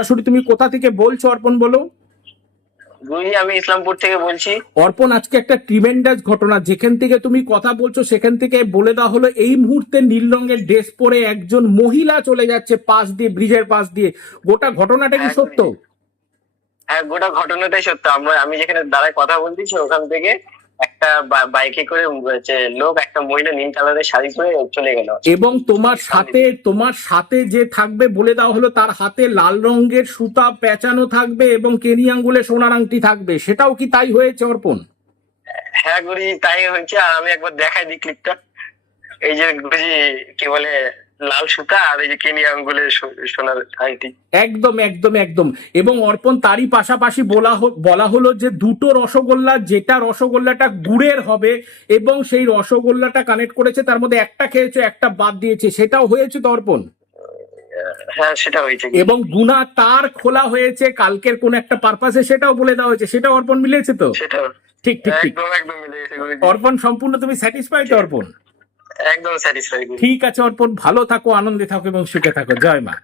সরাসরি তুমি কোথা থেকে বলছো অর্পণ বলো? আমি ইসলামপুর থেকে বলছি। অর্পণ আজকে একটা ট্রিমেন্ডাস ঘটনা। যেখান থেকে তুমি কথা বলছো সেখান থেকে বলে দেওয়া হলো এই মুহূর্তে নীল রঙের ড্রেস পরে একজন মহিলা চলে যাচ্ছে পাশ দিয়ে ব্রিজের পাশ দিয়ে। গোটা ঘটনাটা কি সত্য? হ্যাঁ গোটা ঘটনাটাই সত্য। আমরা আমি যেখানে দাঁড়ায় কথা বলতেছি ওখান থেকে একটা বাইকে করে লোক একটা মহিলা নীল কালারের শাড়ি পরে চলে গেল। এবং তোমার সাথে তোমার সাথে যে থাকবে বলে দেওয়া হলো তার হাতে লাল রঙের সুতা পেঁচানো থাকবে এবং কেনি আঙ্গুলে সোনার আংটি থাকবে। সেটাও কি তাই হয়েছে অর্পণ? হ্যাঁ গুরুজি তাই হয়েছে। আর আমি একবার দেখাই দিই ক্লিপটা এই যে গুরুজি কি বলে লাল সুতা আর এই যে কেনি আঙ্গুলের সো- সোনার আংটি। একদম একদম একদম। এবং অর্পণ তারই পাশাপাশি বলা বলা হলো যে দুটো রসগোল্লা যেটা রসগোল্লাটা গুড়ের হবে এবং সেই রসগোল্লাটা কানেক্ট করেছে তার মধ্যে একটা খেয়েছে একটা বাদ দিয়েছে। সেটাও হয়েছে তো অর্পণ? হ্যাঁ সেটা হয়েছে। এবং গুনা তার খোলা হয়েছে কালকের কোন একটা পারপাসে সেটাও বলে দেওয়া হয়েছে। সেটাও অর্পণ মিলেছে তো? সেটা ঠিক ঠিক ঠিক। অর্পণ সম্পূর্ণ তুমি স্যাটিসফাইড অর্পণ? একদম স্যাটিসফাই ঠিক আছে অর্পণ ভালো থাকো আনন্দে থাকো এবং সুখে থাকো। জয় মা।